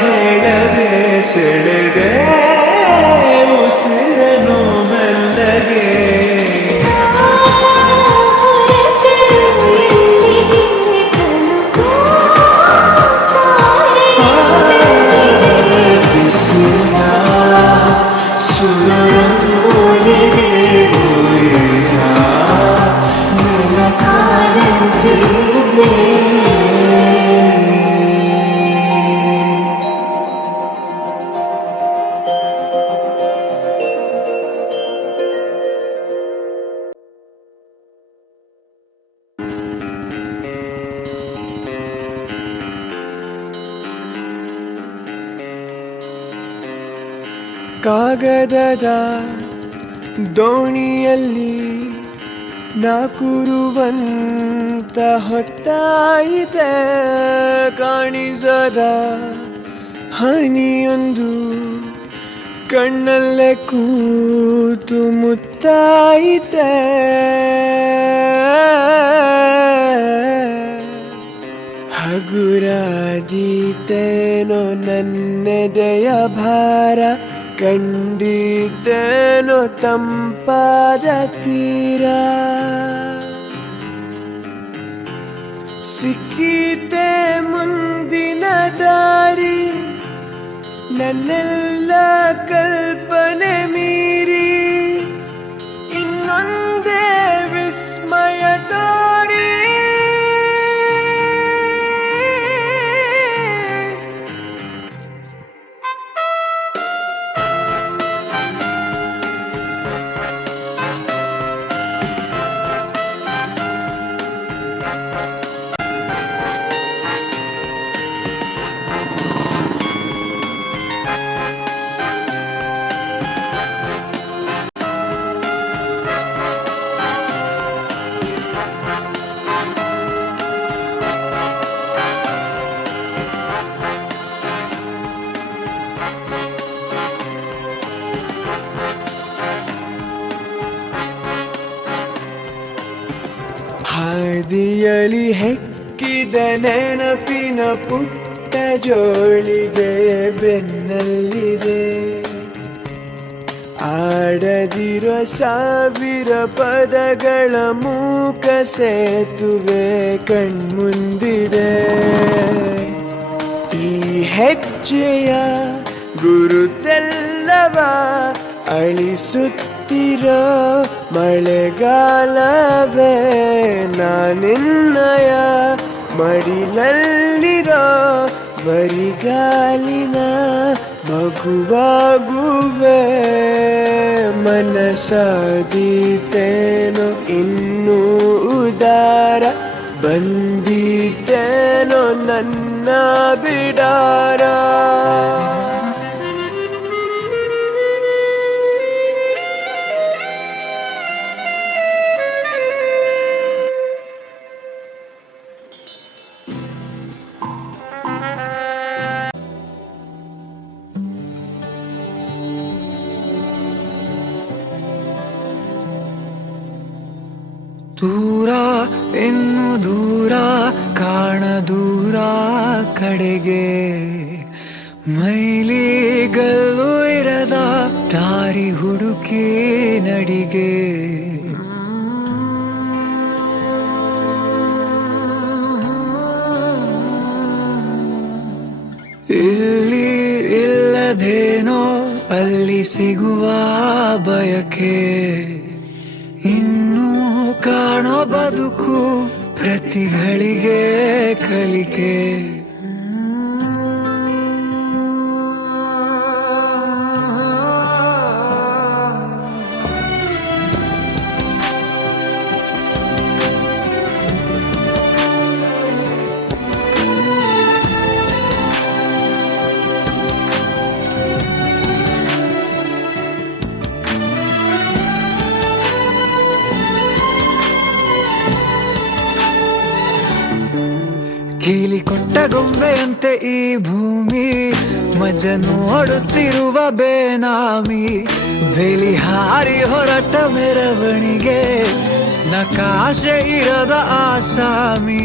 ಹೇಳದೆ ಸೆಳೆದೆ ಉಸಿರನು ಕಾಗದದ ದೋಣಿಯಲ್ಲಿ ನಾಕುರುವಂತ ಹೊತ್ತಾಯಿತೆ, ಕಾಣಿಸದ ಹನಿಯೊಂದು ಕಣ್ಣಲ್ಲೇ ಕೂತು ಮುತ್ತಾಯಿತೆ. ಹಗುರಾದೀತೇನೋ ನನ್ನೆದೆಯ ಭಾರ, ಕಂಡಿದ್ದೇನೋ ತಂಪಾದ ತೀರ. ಸಿಕ್ಕಿತೆ ಮುಂದಿನ ದಾರಿ, ನನ್ನೆಲ್ಲ ಕಲ್ಪನೆ ಮೀರಿ ಇನ್ನೊಂದೇ ವಿಸ್ಮಯ ತೋರಿ. ಹಾದಿಯಲಿ ಹೆಕ್ಕಿದ ನೆನಪಿನ ಪುಟ್ಟ ಜೋಳಿಗೆ ಬೆನ್ನಲ್ಲಿದೆ. ಆಡದಿರೋ ಸಾವಿರ ಪದಗಳ ಮೂಕ ಸೇತುವೆ ಕಣ್ಮುಂದಿದೆ. ಈ ಹೆಜ್ಜೆಯ ಗುರುತೆಲ್ಲವ ಅಳಿಸುತ್ತಿರೋ ಮಳೆಗಾಲವೇ, ನಾನಿನ್ನಯ ಮಡಿಲಲ್ಲಿರೋ ಬರಿಗಾಲಿನ ಮಗುವಾಗುವೆ. ಮನಸಾದೀತೇನೋ ಇನ್ನೂ ಉದಾರ, ಬಂದಿದ್ದೇನೋ ನನ್ನ ಬಿಡಾರ. ದೂರ ಇನ್ನು ದೂರ ಕಾಣ ದೂರ ಕಡೆಗೆ, ಮೈಲಿಗಲ್ಲು ಇರದ ದಾರಿ ಹುಡುಕಿ ನಡಿಗೆ. ಇಲ್ಲಿ ಇಲ್ಲದೇನೋ ಅಲ್ಲಿ ಸಿಗುವ ಬಯಕೆ, ಇನ್ನೂ ಕಾಣೋ ಬದುಕು ಪ್ರತಿಗಳಿಗೆ ಕಲಿಕೆ. ಕೀಲಿ ಕೊಟ್ಟ ಗೊಂಬೆಯಂತೆ ಈ ಭೂಮಿ, ಮಜ ನೋಡುತ್ತಿರುವ ಬೇನಾಮಿ. ಬೇಲಿ ಹಾರಿ ಹೊರಟ ಮೆರವಣಿಗೆ, ನಕಾಶೆ ಇರದ ಆಸಾಮಿ.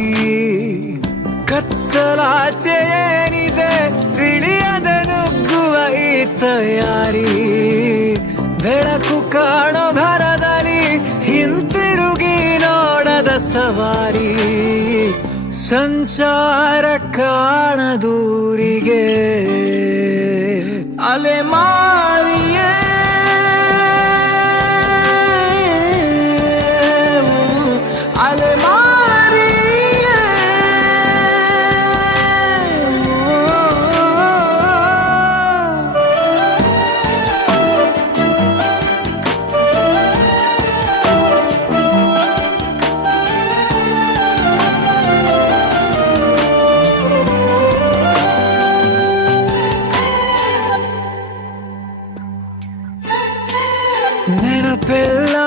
ಕತ್ತಲಾಚೆ ಏನಿದೆ ತಿಳಿಯದೆ ನುಗ್ಗುವ ಈ ತಯಾರಿ. ಬೆಳಕು ಕಾಣೋ ಭರದಲ್ಲಿ ಹಿಂತಿರುಗಿ ನೋಡದ ಸವಾರಿ. ಸಂಚಾರ ಕಾಣದೂರಿಗೆ ಅಲೆಮಾರಿಯೇ, ಅಲೆಮಾರಿಯೇ. ನೆನಪೆಲ್ಲ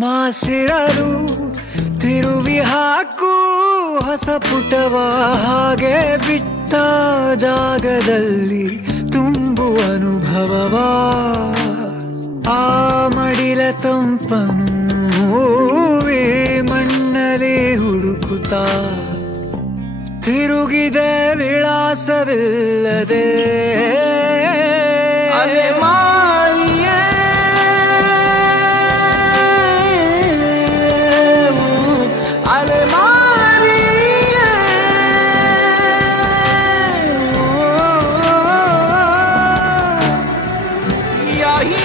ಮಾಸಿರಲು ತಿರುವಿ ಹಾಕು ಹೊಸ ಪುಟವ ಹಾಗೆ ಬಿಟ್ಟ ಜಾಗದಲ್ಲಿ ತುಂಬು ಅನುಭವವ ಆ ಮಡಿಲ ತಂಪನು ಮಣ್ಣಲ್ಲಿ ಹುಡುಕುತ್ತಾ ತಿರುಗಿದೆ ವಿಳಾಸವಿಲ್ಲದೆ ಅಲೆಮಾರಿಯೇ ಅಲೆಮಾರಿಯೇ ಯಾಹೀ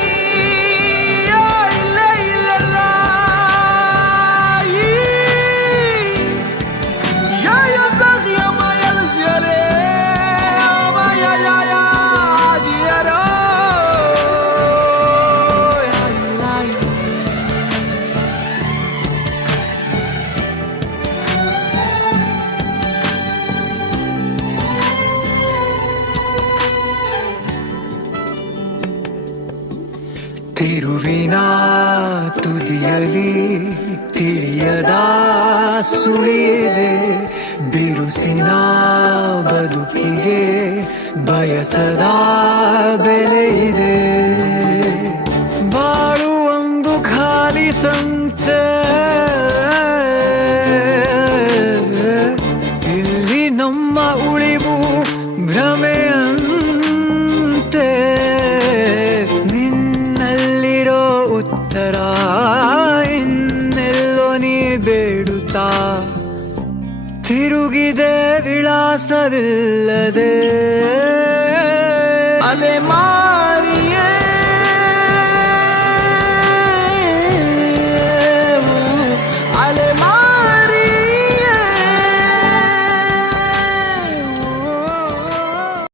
ತಿರುವಿನ ತುದಿಯಲಿ ತಿಳಿಯದ ಸುಳಿಯಿದೆ ಬಿರುಸಿನ ಬದುಕಿಗೆ ಬಯಸದ ಬೆಲೆ ಇದೆ ಬಾಳು ಒಂದು ಖಾಲಿ ಸಂತೆ ಇಲ್ಲಿ ನಮ್ಮ ಉಳಿವು ಭ್ರಮೆಯಂತೆ ನಿನ್ನಲ್ಲಿರೋ ಉತ್ತರ ಇನ್ನೆಲ್ಲೋ ನೀ ಬೇಡುತ್ತಾ ತಿರುಗಿದೆ ವಿಳಾಸವಿಲ್ಲದೆ ಅಲೆಮಾರಿಯೇ